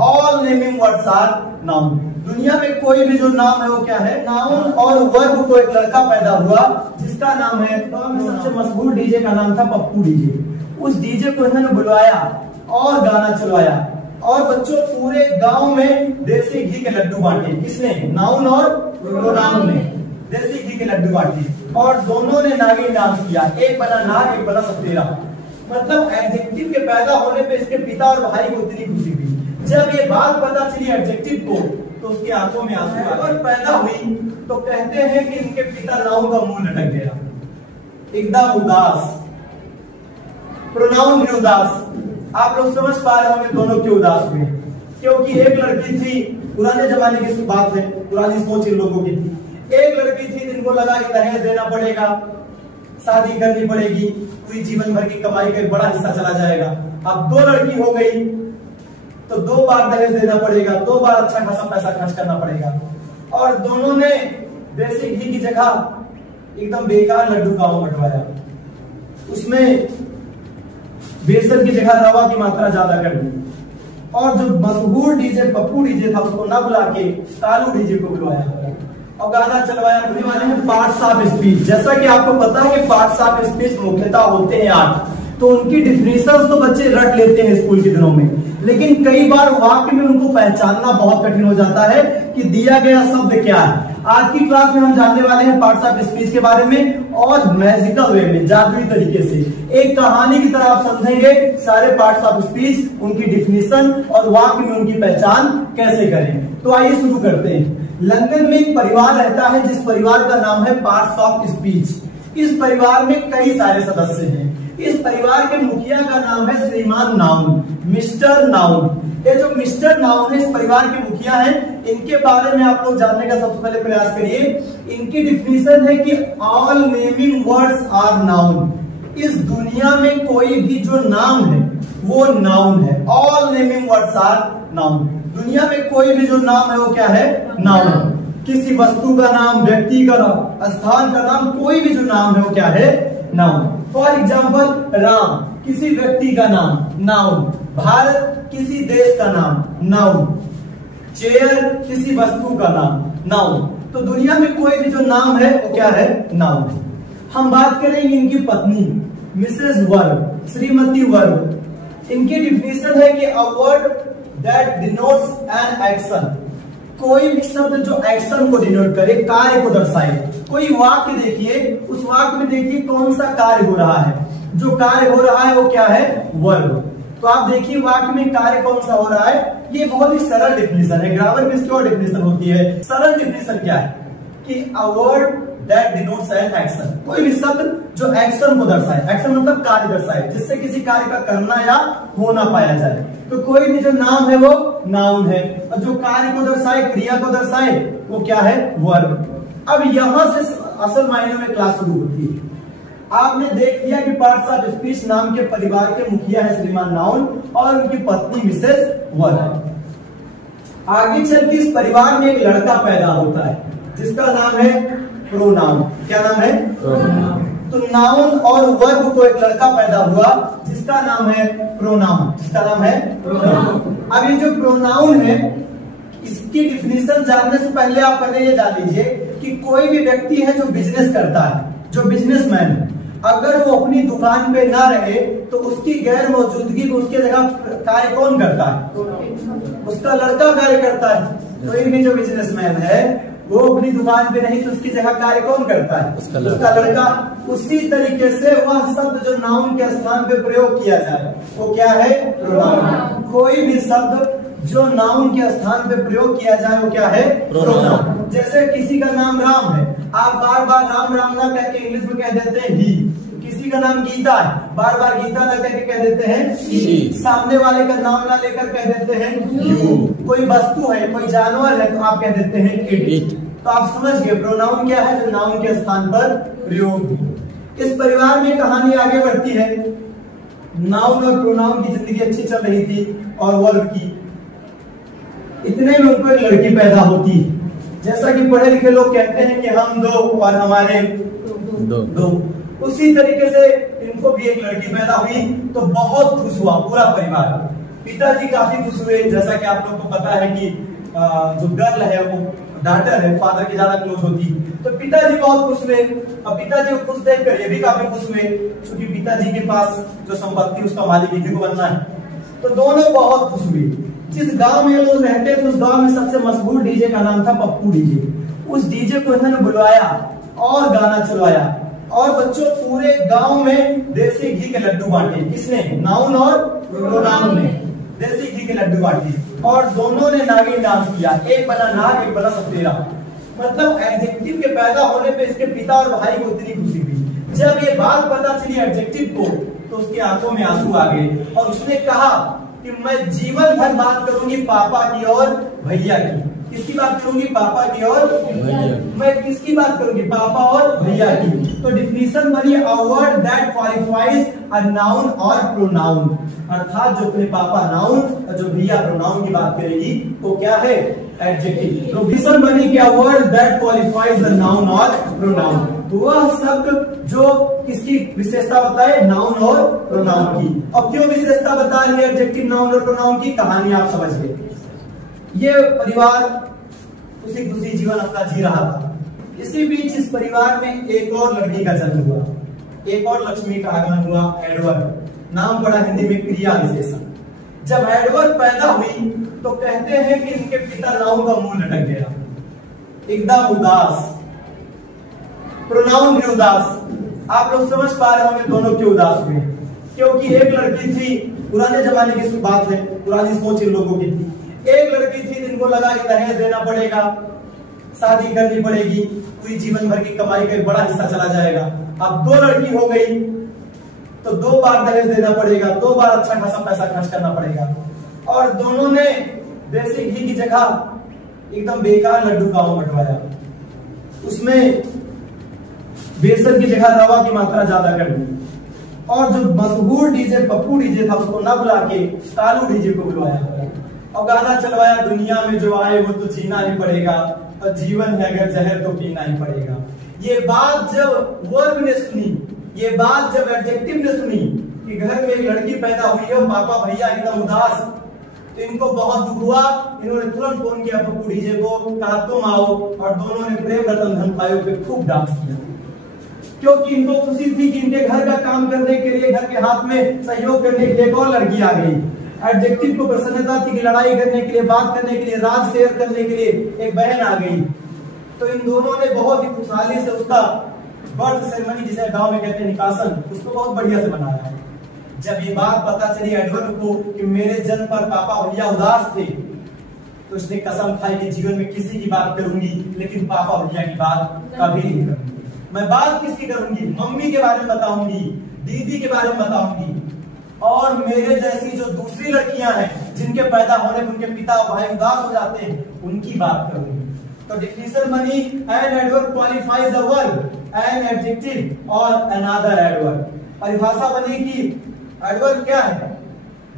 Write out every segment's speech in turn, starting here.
All naming words are noun. दुनिया में कोई भी जो नाम है वो क्या है? नाउन। और वर्ब को एक लड़का पैदा हुआ जिसका नाम है, सबसे मशहूर डीजे का नाम था पप्पू डीजे। उस डीजे को इन्होंने बुलवाया और गाना चलवाया और बच्चों पूरे गांव में देसी घी के लड्डू बांटे। किसने? नाउन और प्रोनाउन ने देसी घी के लड्डू बांटे और दोनों ने नागिन डांस किया। एक बना नाग, एक बना सपेरा। मतलब एडजेक्टिव के पैदा होने पे इसके पिता और भाई को इतनी खुशी हुई। जब ये बात पता चली एडजेक्टिव को तो उसकी आंखों में आंसू आए और पैदा हुई तो कहते हैं कि इनके पिता नाउन का मुंह लटक गया, एकदम उदास। प्रोनाउन भी उदास। आप लोग समझ पा रहे होंगे दोनों क्यों उदास हुए? क्योंकि एक लड़की थी, पुराने जमाने की बात है, पुरानी सोच इन लोगों की थी। एक लड़की थी जिनको लगा कि दहेज देना पड़ेगा, शादी करनी पड़ेगी, पूरी जीवन भर की कमाई का एक बड़ा हिस्सा चला जाएगा। अब दो लड़की हो गई तो 2 बार दहेज देना पड़ेगा, 2 बार अच्छा खासा पैसा खर्च करना पड़ेगा। और दोनों ने देसी घी की जगह एकदम बेकार लड्डू गांव बंटवाया। उसमें बेसन की जगह रवा की मात्रा ज्यादा कर दी और जो मशहूर डीजे पप्पू डीजे था उसको ना बुला के कालू डीजे को बुलवाया और गाना चलवाया। बुलने वाले हैं पार्ट्स ऑफ स्पीच। जैसा कि आपको पता है कि पार्ट्स ऑफ स्पीच मुख्यतः होते हैं 8, तो उनकी डिफिनेशंस तो बच्चे रट लेते हैं स्कूल के दिनों में, लेकिन कई बार वाक्य में उनको पहचानना बहुत कठिन हो जाता है कि दिया गया शब्द क्या है। आज की क्लास में हम जानने वाले हैं पार्ट्स ऑफ स्पीच के बारे में और मैजिकल वे में, जादुई तरीके से एक कहानी की तरह आप समझेंगे सारे पार्ट्स ऑफ स्पीच, उनकी डिफिनेशन और वाक्य में उनकी पहचान कैसे करें। तो आइए शुरू करते हैं। लंदन में एक परिवार रहता है जिस परिवार का नाम है पार्ट्स ऑफ स्पीच। इस परिवार में कई सारे सदस्य हैं। इस परिवार के मुखिया का नाम है श्रीमान नाउन, मिस्टर नाउन। ये जो मिस्टर नाउन है इस परिवार के मुखिया हैं। इनके बारे में आप लोग जानने का सबसे पहले प्रयास करिए। इनकी डिफिनेशन है कि all naming words are noun. इस दुनिया में कोई भी जो नाम है वो नाउन है। All naming words are noun. दुनिया में कोई भी जो नाम है वो क्या है? नाउन। किसी वस्तु का नाम, व्यक्ति का नाम, स्थान का नाम, कोई भी जो नाम है वो क्या है? नाउन। फॉर एग्जाम्पल राम किसी व्यक्ति का नाम, नाउन। भारत किसी देश का नाम, नाउन। चेयर किसी वस्तु का नाम, नाउन। तो दुनिया में कोई भी जो नाम है वो क्या है? नाउन। हम बात करेंगे इनकी पत्नी मिसेस वर्ब, श्रीमती वर्ब। इनकी डिफिनेशन है कि a word that denotes an action. कोई भी शब्द जो एक्शन को डिनोट करे, कार्य को दर्शाए। कोई वाक्य देखिए, उस वाक्य में देखिए कौन सा कार्य हो रहा है। जो कार्य हो रहा है वो क्या है? वर्ब। तो आप देखिए वाक्य में कार्य कौन सा हो रहा है। ये बहुत ही सरल डिफिनेशन है। ग्रामर में इसकी और डिफिनेशन होती है। सरल डिफिनेशन क्या है कि a word that denotes an action. कोई भी शब्द जो एक्शन को दर्शाए, एक्शन मतलब कार्य दर्शाए, जिससे किसी कार्य का करना या होना पाया जाए। तो कोई भी जो नाम है वो नाउन है और जो कार्य को दर्शाए, क्रिया को दर्शाए वो क्या है? वर्ब। अब यहां से असल मायने में क्लास शुरू होती है। आपने देख लिया कि पार्ट्स ऑफ स्पीच नाम के परिवार के मुखिया है श्रीमान नाउन और उनकी पत्नी मिसेस वर्ब। आगे चल के इस परिवार में एक लड़का पैदा होता है जिसका नाम है प्रोनाउन। क्या नाम है? प्रोनाउन। तो नाउन और वर्ब को एक लड़का पैदा हुआ जिसका नाम है प्रोनाउन। जिसका नाम है प्रोनाउन। अब ये जो प्रोनाउन है इसकी डिफिनेशन जानने से पहले आप पहले ये जान लीजिए कि कोई भी व्यक्ति है जो बिजनेस करता है, जो बिजनेसमैन है, अगर वो अपनी दुकान पे ना रहे तो उसकी गैर मौजूदगी में उसकी जगह कार्य कौन करता है? उसका लड़का कार्य करता है। तो इनमें जो बिजनेसमैन है वो अपनी दुकान पे नहीं तो उसकी जगह कार्य कौन करता है? उसका लड़का। उसी तरीके से वह शब्द जो नाउन के स्थान पे प्रयोग किया जाए वो क्या है? प्रोनाउन। कोई भी शब्द जो नाउन के स्थान पे प्रयोग किया जाए वो क्या है? प्रोनाउन। जैसे किसी का नाम राम है, आप बार बार राम राम ना कह के इंग्लिश में कह देते हैं ही। किसी का नाम गीता है, बार बार गीता ना कह के कह देते हैं शी। सामने वाले का नाम ना लेकर कह देते हैं यू। कोई वस्तु है, कोई जानवर है तो आप कह देते हैं इट। तो आप समझ गए प्रोनाउन क्या है? जो नाउन के स्थान पर प्रयोग। इस परिवार में कहानी आगे बढ़ती है। नाउन और प्रोनाउन की जिंदगी अच्छी चल रही थी और वर्ब की। इतने में उनको एक लड़की पैदा होती है। जैसा कि पढ़े लिखे लोग कहते हैं कि हम 2 और हमारे 2। उसी तरीके से इनको भी एक लड़की पैदा हुई तो बहुत खुश हुआ पूरा परिवार। पिताजी काफी खुश हुए। जैसा कि आप लोग को पता है कि जो गर्ल है वो डॉटर है, फादर के ज्यादा क्लोज होती, तो पिताजी बहुत खुश हुए। अब पिताजी को खुश देखकर ये भी काफी खुश हुए, क्योंकि पिताजी के पास जो संपत्ति उसका मालिक इन्हीं को बनना है। तो दोनों बहुत खुश हुए। जिस गांव में लोग रहते थे उस गांव में सबसे मशहूर डीजे का नाम था पप्पू डीजे। उस डीजे को इन्होंने बुलवाया और गाना चलवाया, और बच्चों पूरे गांव में देसी घी के लड्डू बांटे। किसने? नाउन और प्रोनाउन ने देसी घी के लड्डू बांटे, और दोनों ने नागिन डांस किया। एक बना नाग, एक बना सपेरा। मतलब एडजेक्टिव के पैदा होने पे इसके पिता और भाई को इतनी खुशी हुई। जब ये बात पता चली एडजेक्टिव को, तो उसकी आंखों में आंसू आ गए, और उसने कहा कि मैं जीवन भर बात करूंगी पापा की और भैया की। किसकी बात करूंगी? पापा की और मैं किसकी बात करूंगी? पापा और भैया की। तो डिफिनीशन बनी a word that qualifies a noun और प्रोनाउन, अर्थात जो अपने पापा नाउन और जो भैया प्रोनाउन की बात करेगी वो क्या है? एडजेक्टिव। तो डिफिनीशन बनी कि a word that qualifies a noun और प्रोनाउन, वह शब्द जो किसकी विशेषता बताए? नाउन और प्रोनाउन की। अब क्यों विशेषता बता रही है एडजेक्टिव नाउन और प्रोनाउन की? कहानी आप समझ गए। ये परिवार खुशी खुशी जीवन अपना जी रहा था। इसी बीच इस परिवार में एक और लड़की का जन्म हुआ, एक और लक्ष्मी का आगमन हुआ, एडवर्ड। नाम पड़ा हिंदी में क्रिया विशेषण। जब एडवर्ड पैदा हुई तो कहते हैं कि इनके पिता नाउन का मुंह लटक गया, एकदम उदास, प्रोनाउन भी उदास। आप लोग समझ पा रहे होंगे दोनों क्यों उदास हुए। क्योंकि एक लड़की थी, पुराने जमाने की बात है, पुरानी सोच इन लोगों की थी। एक लड़की थी जिनको लगा कि दहेज देना पड़ेगा, शादी करनी पड़ेगी, पूरी जीवन भर की कमाई का एक बड़ा हिस्सा चला जाएगा। अब दो लड़की हो गई तो 2 बार दहेज देना पड़ेगा, 2 बार अच्छा खासा पैसा खर्च करना पड़ेगा। और दोनों ने देसी घी की जगह एकदम बेकार लड्डू गांव बंटवाया। उसमें बेसन की जगह रवा की मात्रा ज्यादा कर दी, और जो मशहूर डीजे पप्पू डीजे था उसको न बुला के कालू डीजे को बुलवाया और गाना चलवाया, दुनिया में जो आए वो तो जीना ही पड़ेगा, और जीवन है अगर जहर तो पीना ही पड़ेगा। ये बात जब वर्ब ने सुनी, ये बात जब एडजेक्टिव ने सुनी कि घर में एक लड़की पैदा हुई है, पापा भैया एकदम उदास, तो इनको बहुत दुख हुआ। इन्होंने तुरंत फोन किया पप्पू डीजे को, कहा तुम आओ, और दोनों ने प्रेम रतन धन पायो पे खूब डांस किया। क्योंकि इनको खुशी थी कि इनके घर का काम करने के लिए, घर के हाथ में सहयोग करने के लिए एक और लड़की आ गई। एडजेक्टिव को प्रसन्नता थी कि लड़ाई करने के लिए, बात करने के लिए, राज शेयर करने के लिए एक बहन आ गई। तो इन दोनों ने बहुत ही खुशहाली से उसका बर्थ सेरेमनी, जिसे गांव में कहते हैं निकासन, उसको बहुत बढ़िया से मनाया है। जब ये बात पता चली एडवर्ड को कि मेरे जन्म पर पापा भैया उदास थे, तो उसने कसम खाई कि जीवन में किसी की बात करूंगी लेकिन पापा भैया की बात कभी नहीं करूंगी। मैं बात किसकी करूंगी? मम्मी के बारे में बताऊंगी, दीदी के बारे में बताऊंगी, और मेरे जैसी जो दूसरी लड़कियां हैं जिनके पैदा होने पर उनके पिता और भाई उदास हो जाते हैं, उनकी बात करूंगी। तो डिफिनीशन बनी an adverb qualifies a verb, an adjective और अनदर एडवर्ब। परिभाषा बनी कि एडवर्ब क्या है?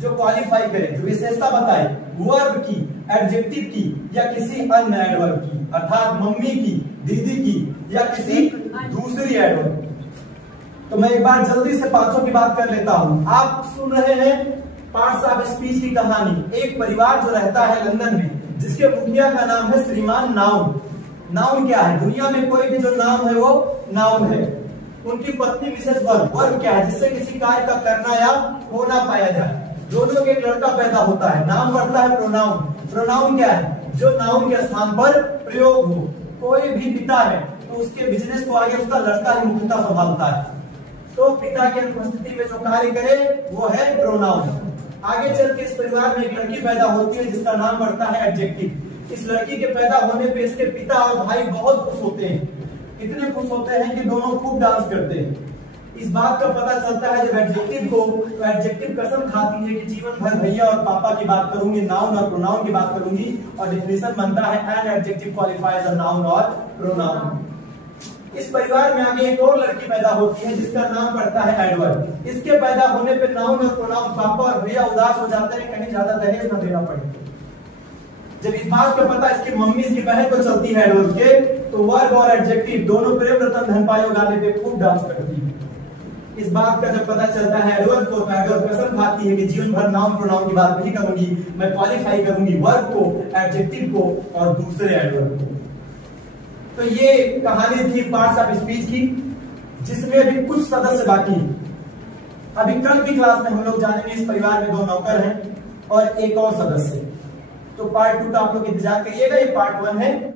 जो क्वालिफाई करे, जो विशेषता बताए वर्ब की, एडजेक्टिव की या किसी अन्य एडवर्ब की, अर्थात मम्मी की, दीदी की या किसी दूसरी एडवर्ब। तो मैं एक बार जल्दी से पांचों की बात कर लेता हूं। आप सुन रहे हैं पार्ट्स ऑफ स्पीच की कहानी। एक परिवार जो रहता है लंदन में, जिसके मुखिया का नाम है श्रीमान नाउन। नाउन क्या है? दुनिया में कोई भी जो नाम है वो नाउन है। उनकी पत्नी मिसेस वर्ब। वर्ब क्या है? जिससे किसी कार्य का करना या होना पाया जाए। दोनों के एक लड़का पैदा होता है, नाम बढ़ता है प्रोनाउन। प्रोनाउन क्या है? जो नाउन के स्थान पर प्रयोग हो। कोई भी पिता है तो उसके बिजनेस को आगे उसका लड़का ही मुख्यतः संभालता है, तो पिता की अनुपस्थिति में जो कार्य करे वो है प्रोनाउन। आगे चल के इस परिवार में एक लड़की पैदा होती है जिसका नाम बढ़ता है एडजेक्टिव। इस लड़की के पैदा होने पे इसके पिता और भाई बहुत खुश होते हैं। इतने खुश होते हैं कि दोनों खूब डांस करते हैं। इस बात का पता चलता है जब एडजेक्टिव को, तो एडजेक्टिव कसम खाती है कि जीवन भर भैया और पापा की बात करूंगी, नाउन और प्रोनाउन की बात करूंगी, और डिफिनीशन बनता है an adjective qualifies a noun और प्रोनाउन। इस परिवार में आगे एक और लड़की पैदा होती है जिसका नाम पड़ता है एडवर्ड। इसके पैदा होने पे नाउन और प्रोनाउन, पापा और भैया उदास हो जाते हैं कहीं ज्यादा दहेज न देना पड़े। जब इस बात का पता इसकी मम्मी इसकी बहन को चलती है एडवर्ड के, तो वर्ब और एडजेक्टिव दोनों प्रेम रतन धन पायो गाने पे खूब डांस करती है। इस बात का जब पता चलता है एडवर्ब को, तो एडवर्ब कसम खाती है कि जीवन भर नाउन प्रोनाउन की बात नहीं करूंगी, मैं क्वालिफाई करूंगी वर्ब को, एडजेक्टिव को और दूसरे एडवर्ब को। तो ये कहानी थी पार्ट्स ऑफ स्पीच की, जिसमें अभी कुछ सदस्य बाकी हैं। अभी कल की क्लास में हम लोग जानेंगे इस परिवार में 2 नौकर हैं और एक और सदस्य। तो पार्ट 2 का आप लोग इंतजार करिएगा, ये पार्ट 1 है।